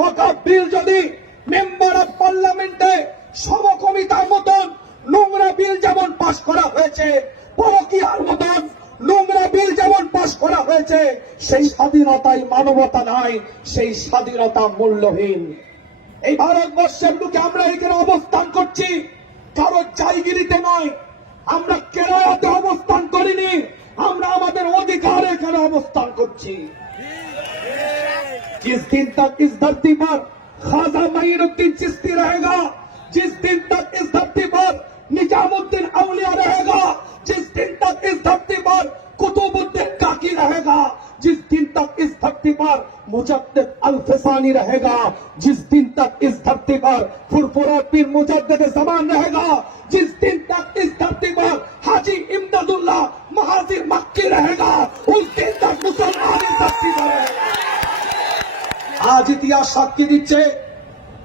ওয়াকফ বিল যদি member of পার্লামেন্টে সমকমিতার মতন নোংরা বিল যেমন পাশ করা হয়েছে, পরকীয়ার মতন নোংরা বিল যেমন পাশ করা হয়েছে, সেই স্বাধীনতাই মানবতা নয়, সেই স্বাধীনতা মূল্যহীন। এই ভারতবর্ষের লোকে আমরা এখানে অবস্থান করছি কারো জায়গিরিতে নয়, আমরা কেরালাতে অবস্থান করিনি, আমরা আমাদের অধিকার এখানে অবস্থান করছি। जिस दिन तक इस धरती पर ख्वाजा मईनुद्दीन चिश्ती रहेगा, जिस दिन तक इस धरती पर निजामुद्दीन औलिया रहेगा, जिस दिन तक इस धरती पर कुतुबुद्दीन काकी रहेगा, जिस दिन तक इस धरती पर मुजद्दिद अल-फिसानी रहेगा, जिस दिन तक इस धरती पर फुरफुरा पीर मुजद्दिद ज़मान रहेगा, जिस दिन तक इस धरती पर हाजी इमदादुल्लाह महाजिर मक्की रहेगा, उस दिन तक मुसलमान इस धरती पर रहेगा। आज इतिहास साक्षी দিচ্ছে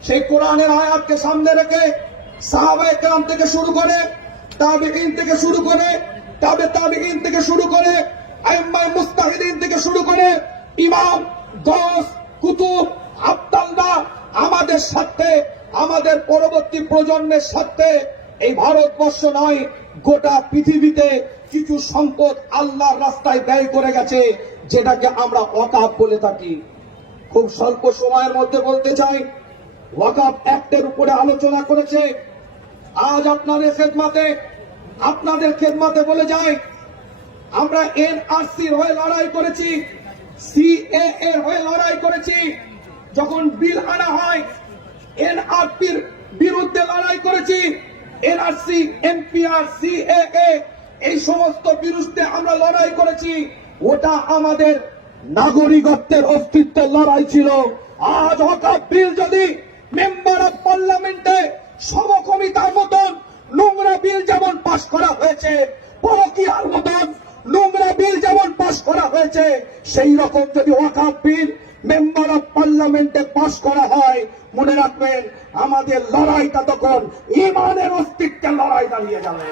সেই কোরআনের আয়াতকে সামনে রেখে সাহাবায়ে কেরাম থেকে শুরু করে তাবেঈন থেকে শুরু করে তাবেঈন থেকে শুরু করে আইম্মায়ে মুজতাহিদিন থেকে শুরু করে ইমাম গৌস কুতুব আব্দাল্লাহ আমাদের সাথে আমাদের পরবর্তী প্রজন্মের সাথে এই ভারতবর্ষ নয় গোটা পৃথিবীতে কিছু সম্পদ আল্লাহর রাস্তায় ব্যয় করে গেছে, যেটাকে আমরা ওয়াকফ বলে থাকি। খুব স্বল্প সময়ের মধ্যে বলতে চাই, ওয়াকফ অ্যাক্টের উপরে আলোচনা করেছে। আজ আপনাদের খেদমতে বলে যায়, আমরা এনআরসির হয়ে লড়াই করেছি, সিএএ এর হয়ে লড়াই করেছি, যখন বিল আনা হয় এনআরপির বিরুদ্ধে লড়াই করেছি, এনআরসি এমপিআর সিএএ এই সমস্ত বিরুদ্ধে আমরা লড়াই করেছি। ওটা আমাদের নাগরিকত্বের অস্তিত্বের লড়াই ছিল। আজ ওয়াকফ বিল যদি মেম্বার অফ পার্লামেন্টে সমকমিতার মতন নোংরা বিল যেমন পাশ করা হয়েছে, পরকীয়ার মতন নোংরা বিল যেমন পাশ করা হয়েছে, সেই রকম যদি ওয়াকফ বিল মেম্বার অফ পার্লামেন্টে পাশ করা হয়, মনে রাখবেন আমাদের লড়াইটা তখন ইমানের অস্তিত্বের লড়াই দাঁড়িয়ে যাবে।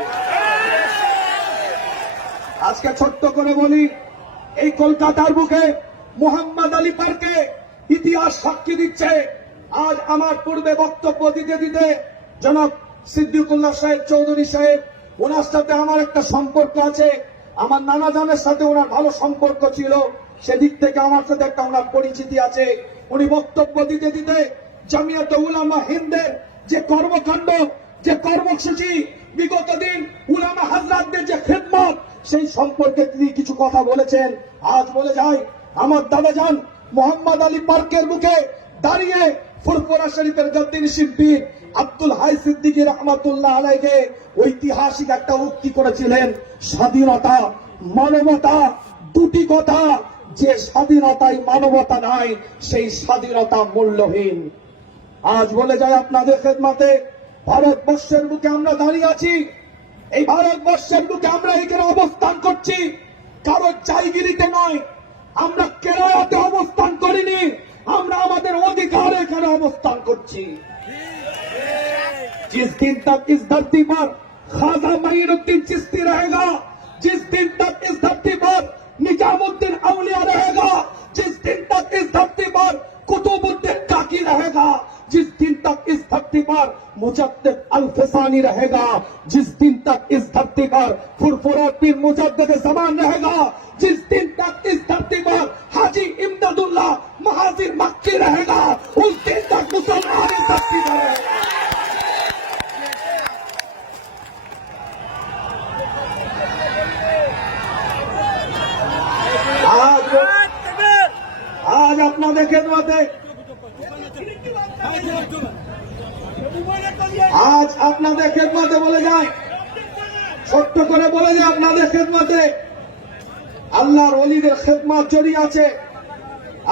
আজকে ছোট্ট করে বলি, এই কলকাতার বুকে মোহাম্মদ আলী পার্কে ইতিহাস সাক্ষী দিচ্ছে। আজ আমার পূর্বে বক্তব্য দিতে দিতে জনাব সিদ্দিকুল্লাহ সাহেব চৌধুরী সাহেব, ওনার সাথে আমার একটা সম্পর্ক আছে, আমার নানা জানের সাথে ওনার ভালো সম্পর্ক ছিল, সেদিক থেকে আমার সাথে একটা ওনার পরিচিতি আছে। উনি বক্তব্য দিতে দিতে জামিয়াতে উলামা হিন্দের যে কর্মকাণ্ড, যে কর্মসূচি, বিগত দিন উলামা হাজরাতদের যে খেদমত, সেই সম্পর্কে তিনি কিছু কথা বলেছেন। আজ বলে যায়, আমার দাদাজান মোহাম্মদ আলী পার্কের বুকে দাঁড়িয়ে ফুরফুরা শরীফের গদ্দিনী শিল্পী আব্দুল হাই সিদ্দিকী রহমাতুল্লাহ আলাইহি ঐতিহাসিক একটা উক্তি করেছিলেন, স্বাধীনতা মানবতা দুটি কথা, যে স্বাধীনতাই মানবতা নয়, সেই স্বাধীনতা মূল্যহীন। আজ বলে যায় আপনাদের খেদমতে, ভারতবর্ষের বুকে আমরা দাঁড়িয়ে আছি, এই ভারতবর্ষের বুকে আমরা এখানে অবস্থান করছি কারো জায়গিরিতে নয়, আমরা কেরালাতে অবস্থান করিনি, আমরা আমাদের অধিকার এখানে অবস্থান করছি। जिस दिन तक इस धरती पर ख्वाजा मईनुद्दीन चिश्ती रहेगा, जिस दिन तक इस धरती पर निजामुद्दीन औलिया रहेगा, जिस दिन तक इस धरती पर कुतुबुद्दीन काकी रहेगा, जिस दिन तक इस धरती पर मुजद्दिद अल-फिसानी रहेगा, जिस दिन तक इस धरती पर फुरफुरा पीर मुजद्दिद ज़मान रहेगा, जिस दिन तक इस धरती पर हाजी इमदादुल्लाह महाजिर मक्की रहेगा, उस दिन तक मुसलमान इस धरती पर रहेगा। आज আপনাদের খেদমতে বলে যায়, ছোট্ট করে বলে যায় আপনাদের খেদমতে আল্লাহর ওলিদের খেদমত জড়িয়ে আছে।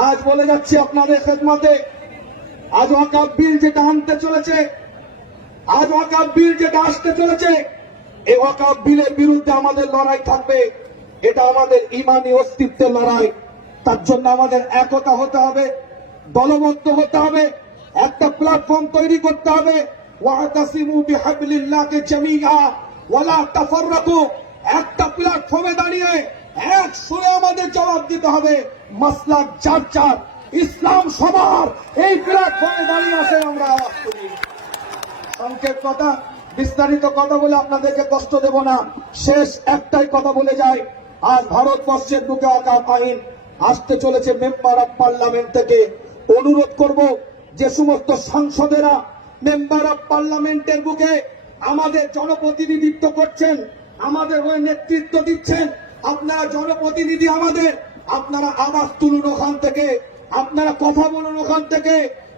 আজ বলে যাচ্ছি আপনাদের খেদমতে, আজ ওয়াকফ বিল যেটা আনতে চলেছে, আজ ওয়াকফ বিল যেটা আসতে চলেছে, এই ওয়াকফ বিলের বিরুদ্ধে আমাদের লড়াই থাকবে। এটা আমাদের ইমানি অস্তিত্বের লড়াই। তার জন্য আমাদের একতা হতে হবে, দলবদ্ধ হতে হবে, একটা প্ল্যাটফর্ম তৈরি করতে হবে। ওয়াতাসিমু বিহাবলিল্লাহি জামিআ ওয়ালা তাফাররাকু, একটা প্ল্যাটফর্মে দাঁড়িয়ে এক সুরে আমাদের জবাব দিতে হবে। মাসলাক যার যার, ইসলাম সবার, এই প্ল্যাটফর্মে দাঁড়িয়ে আছে আমরা আওয়াজ করি। সংক্ষেপ কথা, বিস্তারিত কথা বলে আপনাদেরকে কষ্ট দেব না। শেষ একটাই কথা বলে যায়, আজ ভারতবর্ষের বুকে ওয়াকফ আইন আসতে চলেছে মেম্বার অফ পার্লামেন্ট থেকে। অনুরোধ করব যে সমস্ত সাংসদেরা মেম্বার অফ পার্লামেন্টের বুকে আমাদের জনপ্রতিনিধিত্ব করছেন, আমাদের হয়ে নেতৃত্ব দিচ্ছেন, আপনারা জনপ্রতিনিধি আমাদের, আপনারা আওয়াজ তুলুন ওখান থেকে, আপনারা কথা বলুন ওখান থেকে,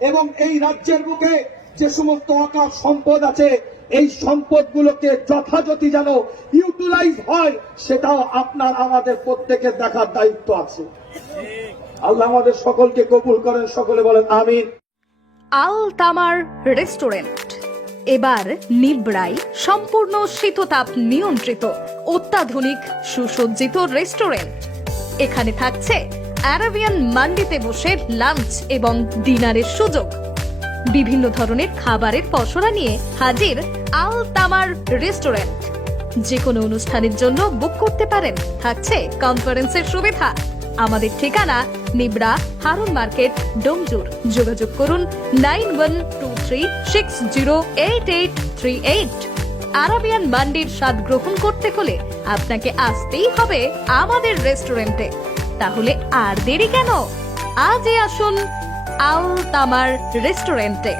এবং এই রাজ্যের বুকে যে সমস্ত ওয়াকফ সম্পদ আছে এই সম্পদগুলোকে যথাযথ যেন ইউটিলাইজ হয় সেটাও আপনার আমাদের প্রত্যেকের দেখার দায়িত্ব আছে। আল্লাহ আমাদের সকলকে কবুল করেন, সকলে বলেন আমিন। আল তামার রেস্টুরেন্ট এবার নিবড়াই সম্পূর্ণ শীততাপ নিয়ন্ত্রিত অত্যাধুনিক সুসজ্জিত রেস্টুরেন্ট। এখানে থাকছে আরাবিয়ান মান্ডিতে বসে লাঞ্চ এবং ডিনারের সুযোগ। বিভিন্ন ধরনের খাবারের পসরা নিয়ে হাজির আল তামার রেস্টুরেন্ট। যে কোনো অনুষ্ঠানের জন্য বুক করতে পারেন, থাকছে কনফারেন্সের সুবিধা। আমাদের ঠিকানা নিবড়া হারুন মার্কেট, ডোমজুর। যোগাযোগ করুন 9123608838। আরাবিয়ান মান্ডির স্বাদ গ্রহণ করতে হলে আপনাকে আসতেই হবে আমাদের রেস্টুরেন্টে। তাহলে আর দেরি কেন, আজই আসুন আল তামার রেস্টুরেন্টে।